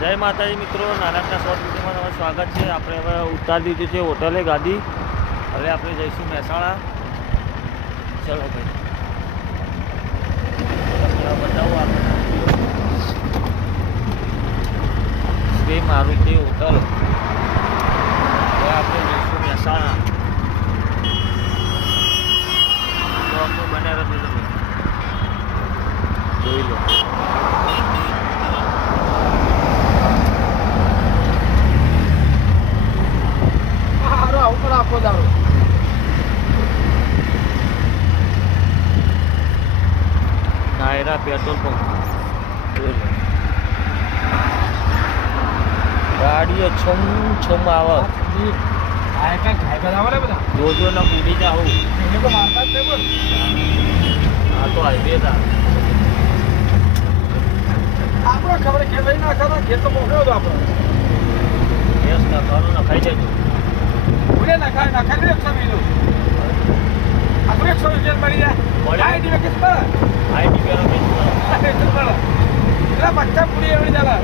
જય માતાજી મિત્રો, નાનકડા શોર્ટ વિડીયોમાં તમારું સ્વાગત છે. આપણે હવે ઉતારી દીધું છે હોટલે ગાદી. હવે આપણે જઈશું મહેસાણા. ચલો ભાઈ, તમને બતાવું આપણે શ્રી મારુતિ હોટલ. હવે આપણે જઈશું મહેસાણા. તો આપણે બને રહેજો, તમે જોઈ લો. આખો દાડો નાયરા પેટ્રોલ પંપ ગાડીઓ છમ છમ આવે. જોજો ના કૂદી જાઓ. હા તો હાઈવે હતા. આપણો ખબર ખેલાઈ નાખા ખેત તો મોકલ્યો હતો આપણો ગેસ નાખવાનું નખાઈ જજો. નખાય 120 આપણે 120 મળી જાય. આઈડી વેકેશન પર આઈડી પેરો બેસ એટલે બચ્ચા પૂરી એવડી ચાલે.